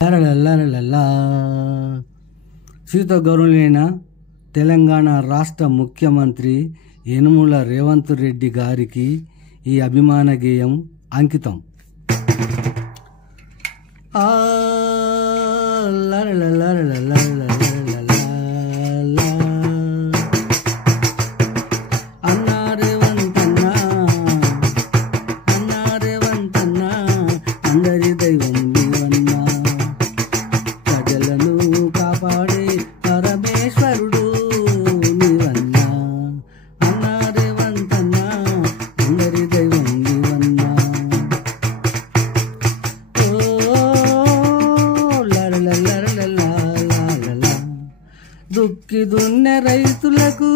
లలలలలలా. గౌరవనీయులైన తెలంగాణ రాష్ట్ర ముఖ్యమంత్రి యనుమల రేవంత్ రెడ్డి గారికి ఈ అభిమాన గేయం అంకితం. అందరి దైవం నీవన్నా, ప్రజలను కాపాడే పరమేశ్వరుడు నీవన్నా. అన్నా రేవంతన్నా, అందరి దైవం నీవన్నా. దుక్కి దున్నె రైతులకు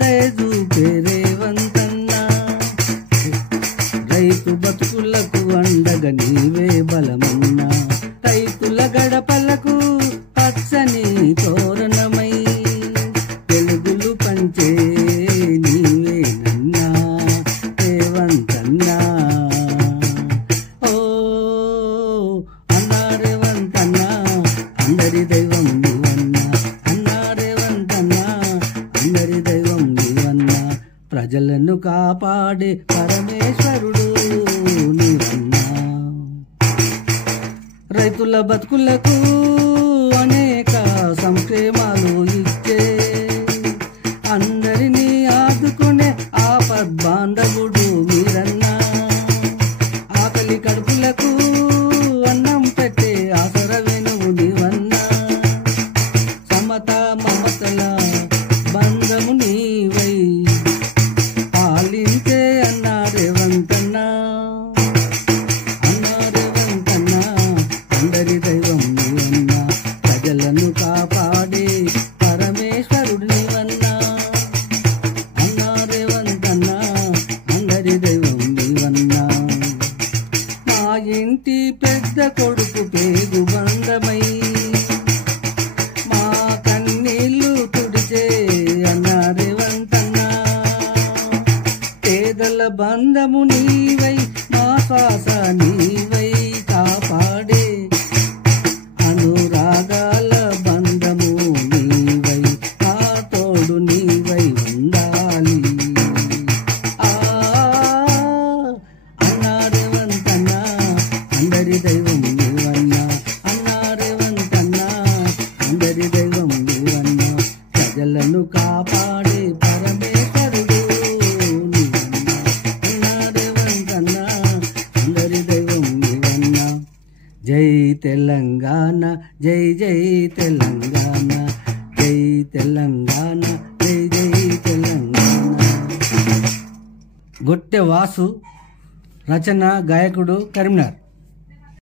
దయచూపే రేవంతన్నా. రైతు బతుకులకు అండగా నీవే బలమన్నా. రైతుల గడపలకు పచ్చని తోరణమై వెలుగులు పంచే నీవేనన్నా రేవంతన్నా. ఓ అన్నా రేవంతన్నా, అందరి దైవం నీవన్నా. అన్నా రేవంతన్నా, అందరి దైవం నీవన్నా. ప్రజలను కాపాడే పరమేశ్వరుడు నీవన్నా. రైతుల బతుకులకు అనేక సంక్షేమాలు ఇచ్చే, అందరినీ ఆదుకునే ఆపద్బాంధవుడు మీరన్నా. ఆకలి కడుపులకు అన్నం పెట్టే ఆసర వెనువు నీవన్నా. సమత మమతల బంధము నీవై పాలించే అన్నా రేవంతన్నా. అన్నా రేవంతన్నా, అందరి దైవం నీవన్నా. ప్రజలను కాపాడే పరమేశ్వరుడు నీవన్నా. అన్నా రేవంతన్నా, అందరి దైవం నీవన్నా. మా ఇంటి పెద్ద కొడుకు పేగు బంధమై మా కన్నీళ్లు తుడిచే అన్నా రేవంతన్నా. పేదల బంధము నీవై, మా శ్వాస నీవై కాపాడే అనురాగాల బంధము నీవై, ఆ తోడు నీవై ఉండాలి. అన్నా రేవంతన్నా, అందరి దైవం నీవన్నా. అన్నా రేవంతన్నా, అందరి దైవం నీవన్నా. ప్రజలను కాపాడే పరమేశ్వరుడు నీవన్నా. అన్నా రేవంతన్నా, అందరి దైవం నీవన్నా. జై తెలంగాణ, జై జై తెలంగాణ, జై తెలంగాణ, జై జై తెలంగాణ. గొట్టె వాసు, రచన గాయకుడు కరీంనగర్.